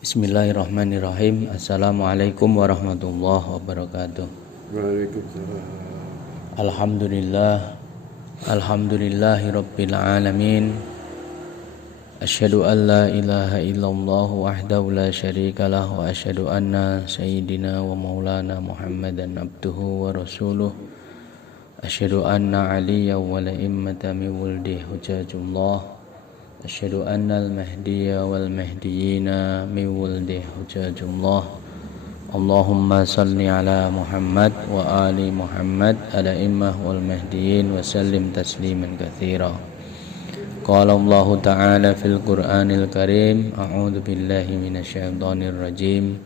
Bismillahirrahmanirrahim. Assalamualaikum warahmatullahi wabarakatuh. Waalaikumsalam. Alhamdulillahi rabbil alamin. Asyhadu an la ilaha illallah wahdahu la syarika lah wa asyhadu anna sayyidina wa maulana Muhammadan abduhu wa rasuluh. Asyhadu anna aliyya wa la'immata min wuldi hujajullah. Asyhadu anna al-mahdiyya wal mahdiyina min wuldi hujajullah. Allahumma salli ala Muhammad wa ali Muhammad ala immah wal mahdiyin wa sallim tasliman katsira. Qala Allah ta'ala fil Qur'anil Karim, a'udzu billahi minasyaitonir rajim.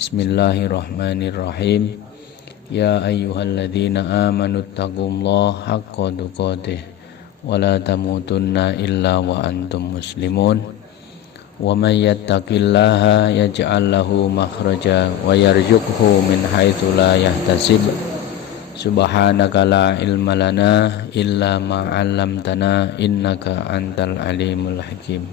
Bismillahirrahmanirrahim. Ya ayyuhalladzina amanu taqullaha haqqa tuqatih wa la tamutunna illa wa antum muslimun. Wa may yattaqillaha yaj'al lahu makhraja wa yarzuqhu min haitsu la yahtasib. Subhanaka la ilma lana illa ma 'allamtana innaka antal alimul hakim.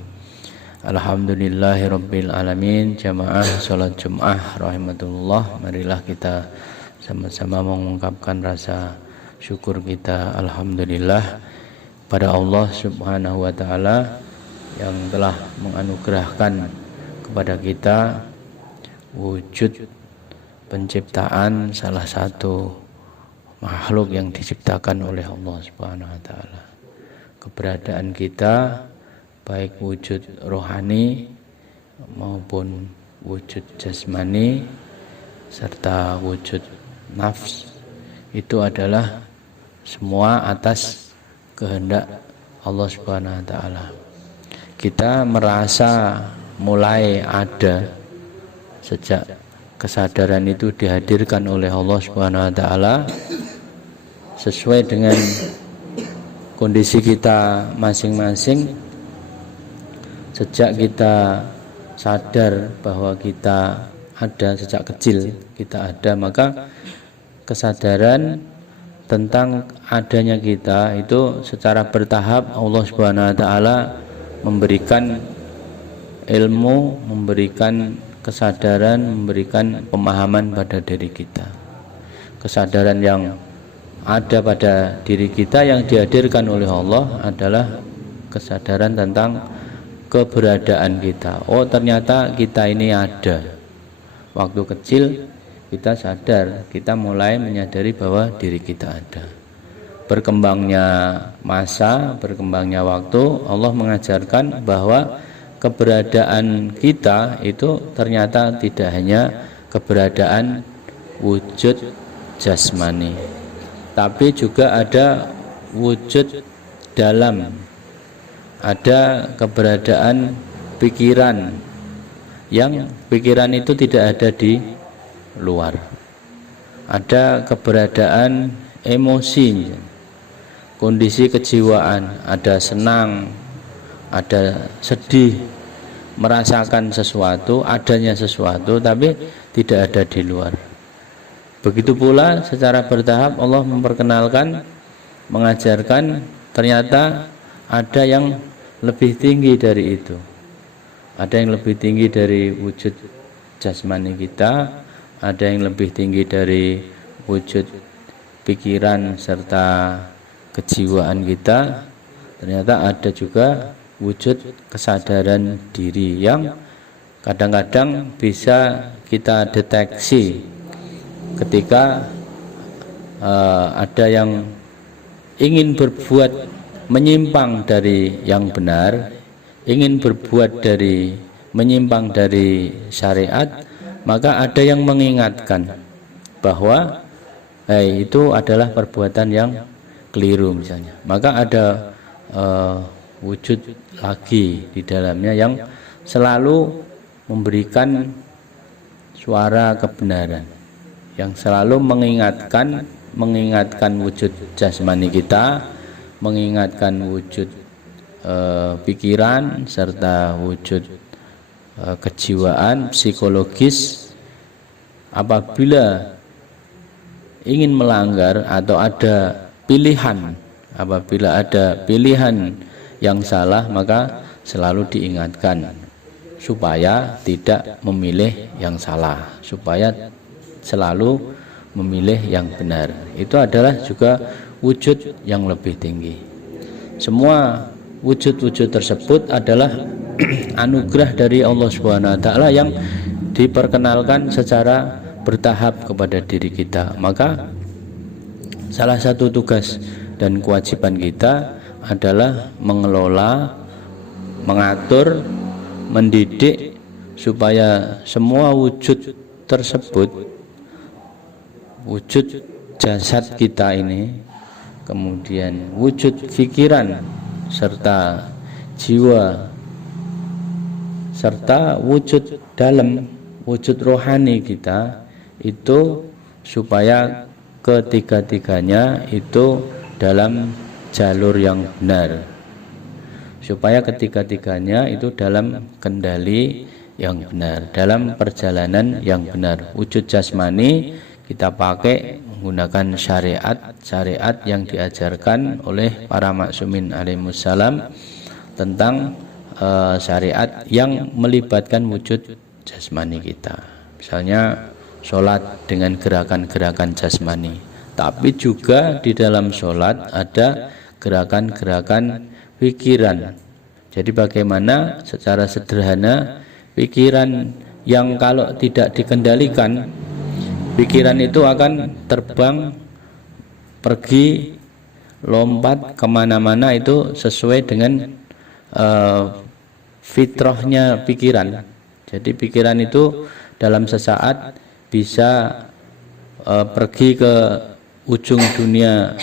Alhamdulillahi rabbil alamin. Jamaah salat Jumat rahimatullah, marilah kita sama-sama mengungkapkan rasa syukur kita alhamdulillah pada Allah Subhanahu wa taala yang telah menganugerahkan kepada kita wujud penciptaan salah satu makhluk yang diciptakan oleh Allah Subhanahu wa taala. Keberadaan kita baik wujud rohani maupun wujud jasmani serta wujud nafs itu adalah semua atas kehendak Allah Subhanahu wa taala. Kita merasa mulai ada sejak kesadaran itu dihadirkan oleh Allah Subhanahu wa taala sesuai dengan kondisi kita masing-masing. Sejak kita sadar bahwa kita ada, sejak kecil kita ada, maka kesadaran tentang adanya kita itu secara bertahap Allah Subhanahu wa taala memberikan ilmu, memberikan kesadaran, memberikan pemahaman pada diri kita. Kesadaran yang ada pada diri kita yang dihadirkan oleh Allah adalah kesadaran tentang keberadaan kita. Oh, ternyata kita ini ada. Waktu kecil kita sadar, kita mulai menyadari bahwa diri kita ada. Berkembangnya masa, berkembangnya waktu, Allah mengajarkan bahwa keberadaan kita itu ternyata tidak hanya keberadaan wujud jasmani, tapi juga ada wujud dalam, ada keberadaan pikiran, yang pikiran itu tidak ada di luar. Ada keberadaan emosi, kondisi kejiwaan, ada senang, ada sedih, merasakan sesuatu, adanya sesuatu, tapi tidak ada di luar. Begitu pula secara bertahap Allah memperkenalkan, mengajarkan ternyata ada yang lebih tinggi dari itu. Ada yang lebih tinggi dari wujud jasmani kita, ada yang lebih tinggi dari wujud pikiran serta kejiwaan kita. Ternyata ada juga wujud kesadaran diri yang kadang-kadang bisa kita deteksi ketika ada yang ingin berbuat menyimpang dari yang benar, ingin berbuat menyimpang dari syariat, maka ada yang mengingatkan bahwa itu adalah perbuatan yang keliru misalnya. Maka ada wujud lagi di dalamnya yang selalu memberikan suara kebenaran, yang selalu mengingatkan wujud jasmani kita, mengingatkan wujud pikiran serta wujud kejiwaan psikologis. Apabila ingin melanggar atau ada pilihan, apabila ada pilihan yang salah, maka selalu diingatkan. supaya tidak memilih yang salah, supaya selalu memilih yang benar. Itu adalah juga wujud yang lebih tinggi. Semua wujud-wujud tersebut adalah anugerah dari Allah Subhanahu wa taala yang diperkenalkan secara bertahap kepada diri kita. Maka salah satu tugas dan kewajiban kita adalah mengelola, mengatur, mendidik supaya semua wujud tersebut, wujud jasad kita ini, kemudian wujud pikiran serta jiwa, serta wujud dalam, wujud rohani kita itu, supaya ketiga-tiganya itu dalam jalur yang benar, supaya ketiga-tiganya itu dalam kendali yang benar, dalam perjalanan yang benar. Wujud jasmani kita pakai menggunakan syariat yang diajarkan oleh para maksumin alaihissalam tentang syariat yang melibatkan wujud jasmani kita. Misalnya sholat dengan gerakan-gerakan jasmani, tapi juga di dalam sholat ada gerakan-gerakan pikiran. Jadi bagaimana secara sederhana pikiran yang kalau tidak dikendalikan, pikiran itu akan terbang, pergi, lompat kemana-mana, itu sesuai dengan fitrahnya pikiran. Jadi pikiran itu dalam sesaat bisa pergi ke ujung dunia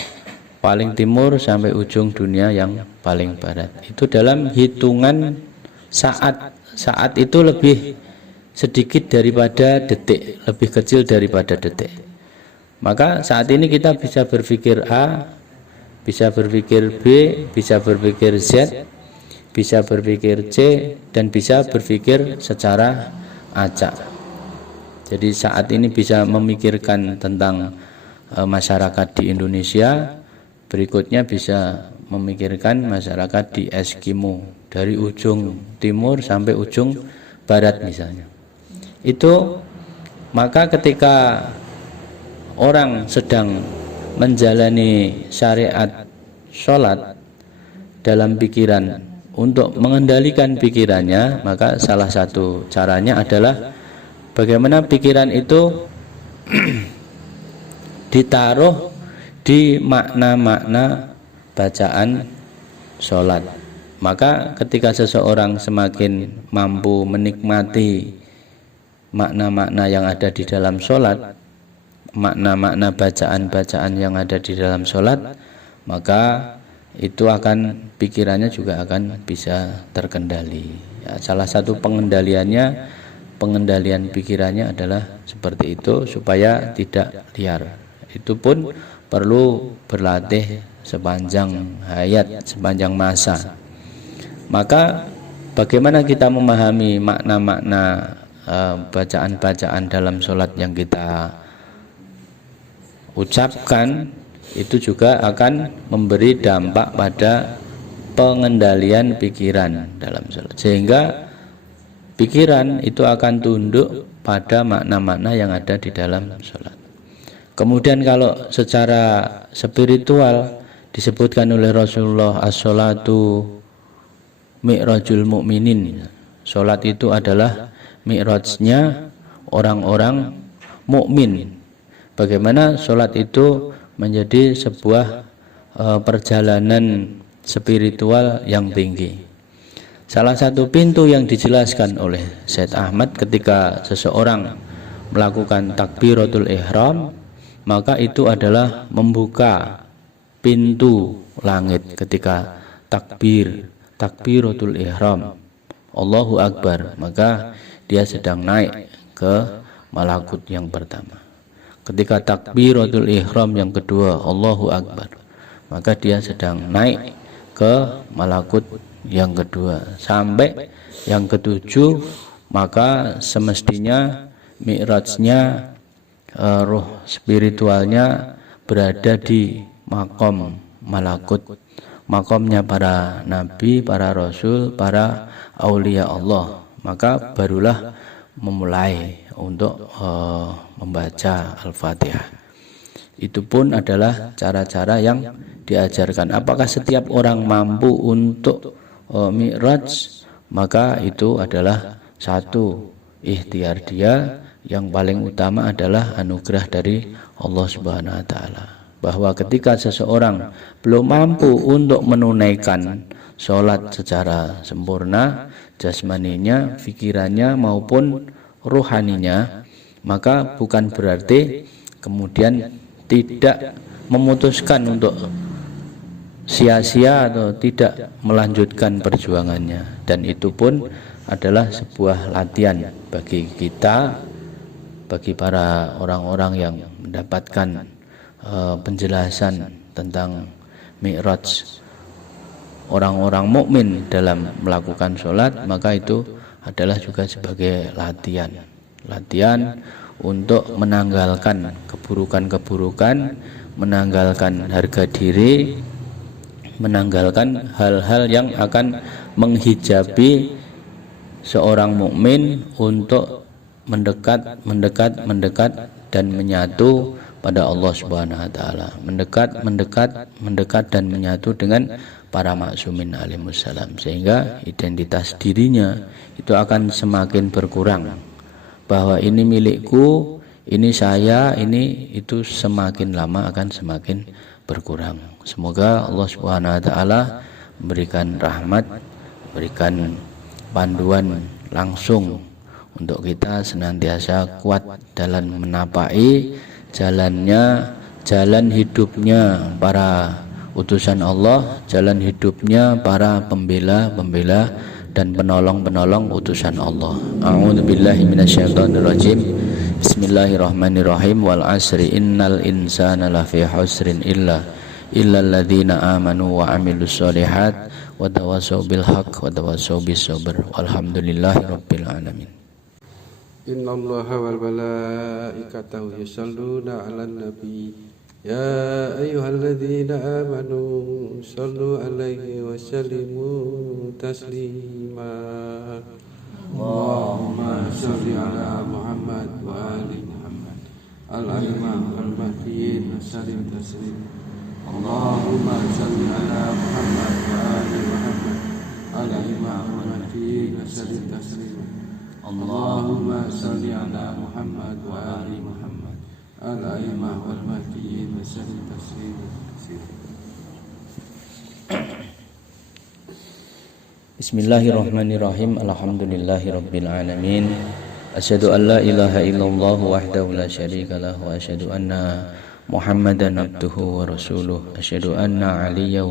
paling timur sampai ujung dunia yang paling barat. Itu dalam hitungan saat. Saat itu lebih sedikit daripada detik, lebih kecil daripada detik. Maka saat ini kita bisa berpikir A, bisa berpikir B, bisa berpikir Z, bisa berpikir C, dan bisa berpikir secara acak. Jadi saat ini bisa memikirkan tentang masyarakat di Indonesia, berikutnya bisa memikirkan masyarakat di Eskimo, dari ujung timur sampai ujung barat misalnya. Itu maka ketika orang sedang menjalani syariat sholat dalam pikiran, untuk mengendalikan pikirannya, maka salah satu caranya adalah bagaimana pikiran itu ditaruh di makna-makna bacaan sholat. Maka ketika seseorang semakin mampu menikmati makna-makna yang ada di dalam sholat, makna-makna bacaan-bacaan yang ada di dalam sholat, maka itu akan, pikirannya juga akan bisa terkendali. Ya, salah satu pengendalian pikirannya adalah seperti itu, supaya tidak liar. Itu pun perlu berlatih sepanjang hayat, sepanjang masa. Maka bagaimana kita memahami makna-makna bacaan-bacaan dalam sholat yang kita ucapkan, itu juga akan memberi dampak pada pengendalian pikiran dalam sholat, sehingga pikiran itu akan tunduk pada makna-makna yang ada di dalam sholat. Kemudian kalau secara spiritual disebutkan oleh Rasulullah, as-sholatu mi'rajul mu'minin, sholat itu adalah mi'rajnya orang-orang mukmin. Bagaimana sholat itu menjadi sebuah perjalanan spiritual yang tinggi. Salah satu pintu yang dijelaskan oleh Syed Ahmad ketika seseorang melakukan takbiratul ihram, maka itu adalah membuka pintu langit ketika takbiratul ihram, Allahu Akbar, maka dia sedang naik ke malakut yang pertama. Ketika takbiratul ihram yang kedua, Allahu Akbar, maka dia sedang naik ke malakut yang kedua. Sampai yang ketujuh, maka semestinya mi'rajnya, roh spiritualnya berada di makom malakut, makomnya para nabi, para rasul, para aulia Allah. maka barulah memulai untuk membaca Al-Fatihah. Itu pun adalah cara-cara yang diajarkan. Apakah setiap orang mampu untuk mi'raj? Maka itu adalah satu ikhtiar dia. Yang paling utama adalah anugerah dari Allah Subhanahu wa taala. Bahwa ketika seseorang belum mampu untuk menunaikan sholat secara sempurna, jasmaninya, pikirannya maupun ruhaninya, maka bukan berarti kemudian tidak memutuskan untuk sia-sia atau tidak melanjutkan perjuangannya. Dan itu pun adalah sebuah latihan bagi kita, bagi para orang-orang yang mendapatkan penjelasan tentang mi'raj, orang-orang mukmin dalam melakukan sholat, maka itu adalah juga sebagai latihan untuk menanggalkan keburukan-keburukan, menanggalkan harga diri, menanggalkan hal-hal yang akan menghijabi seorang mukmin untuk mendekat dan menyatu pada Allah Subhanahu wa taala, mendekat dan menyatu dengan para maksumin alaihissalam, sehingga identitas dirinya itu akan semakin berkurang, bahwa ini milikku, ini saya, ini itu semakin lama akan semakin berkurang. Semoga Allah Subhanahu wa taala memberikan rahmat, memberikan panduan langsung untuk kita senantiasa kuat dalam menapai jalan hidupnya para utusan Allah, jalan hidupnya para pembela-pembela dan penolong-penolong utusan Allah. A'udzubillahi minasyaitonirrajim. Bismillahirrahmanirrahim. Wal 'asri innal insana lafi husrin illal ladzina amanu wa 'amilus sholihat wa tawassaw bil haqq wa tawassaw bis sabr. Walhamdulillahirabbil alamin. Innallaha wal malaikatahu yusholluna 'alan nabi ya ayyuhalladzina amanu shallu 'alaihi wa sallimu taslima. Allahumma shalli 'ala Muhammad wa ali Muhammad al-a'immah wal mahdiyyin wa sallim taslima. Allahumma shalli 'ala Muhammad wa ali Muhammad al-a'immah wal mahdiyyin wa sallim taslima. Allahumma salli ala Muhammad wa ali Muhammad al-a'immah wal mahdiyyin wa sallim taslima. Bismillahirrahmanirrahim. Alhamdulillahirabbil alamin. Asyhadu an la ilaha illallah wahdahu la syarika lahu wa asyhadu anna Muhammadan abduhu wa rasuluh. Asyhadu anna aliyya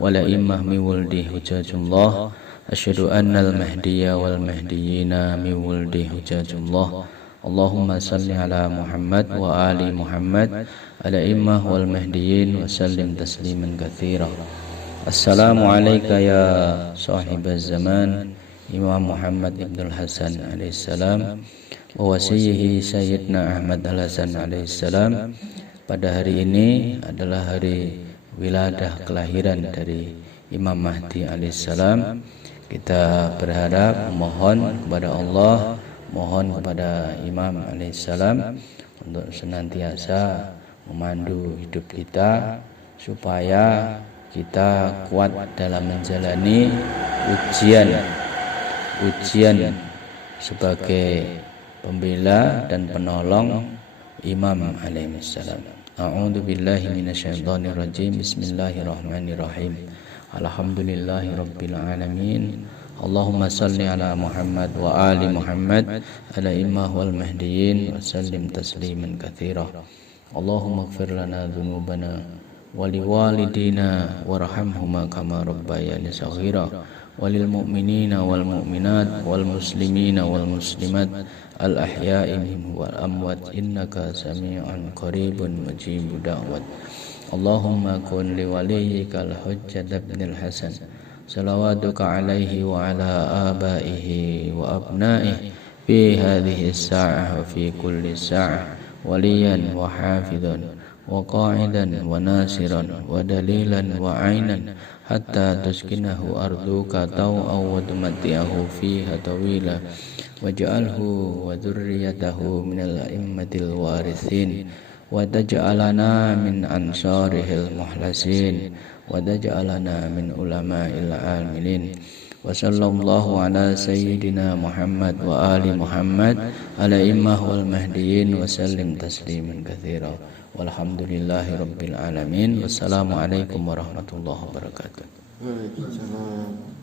wal a'immah min wuldi hujjatullah. Asyhadu annal mahdiyya wal mahdiyina min wuldi hujjatullah. Allahumma salli ala Muhammad wa ali Muhammad ala immah wal mahdiyin wa sallim tasliman katsira. Assalamu alayka ya sahibaz zaman Imam Muhammad Ibnul Hasan alaihissalam wa wasiyyihi Sayyidina Ahmad Al-Hasan alaihissalam. Pada hari ini adalah hari wiladah kelahiran dari Imam Mahdi alaihissalam. Kita berharap, mohon kepada Allah, mohon kepada Imam alaihissalam untuk senantiasa memandu hidup kita supaya kita kuat dalam menjalani ujian sebagai pembela dan penolong Imam alaihissalam. A'udzubillahi minasyaitonirrajim. Bismillahirrahmanirrahim. Alhamdulillahirabbil alamin. Allahumma salli ala Muhammad wa ali Muhammad ala immah wal mahdiyyin wa sallim tasliman katsira. Allahumma ighfir lana dzunubana wa liwalidina warhamhuma kama rabbayani shaghira walil mu'minina wal mu'minat wal muslimina wal muslimat al ahya'i minhum wal amwat innaka sami'un qaribun mujibud da'wat. Allahumma kun li waliyyikal hujjat ibnil Hasan salawatuka alaihi wa ala abaihi wa abnaihi fi hadhihi as-sa'ah wa fi kulli sa'ah waliyan wa hafidhan وقاعدا وناصرا ودليلا وعينا حتى تسكنه أرضك طوعا وتمتعه فيها طويلا واجعله وذريته من الأئمة الوارثين وتجعلنا من أنصاره المخلصين وتجعلنا من علماء العاملين وصلى الله على سيدنا محمد وآل محمد الأئمة والمهديين وسلم تسليما كثيرا والحمد لله رب العالمين والسلام عليكم ورحمة الله وبركاته. Waalaikumsalam.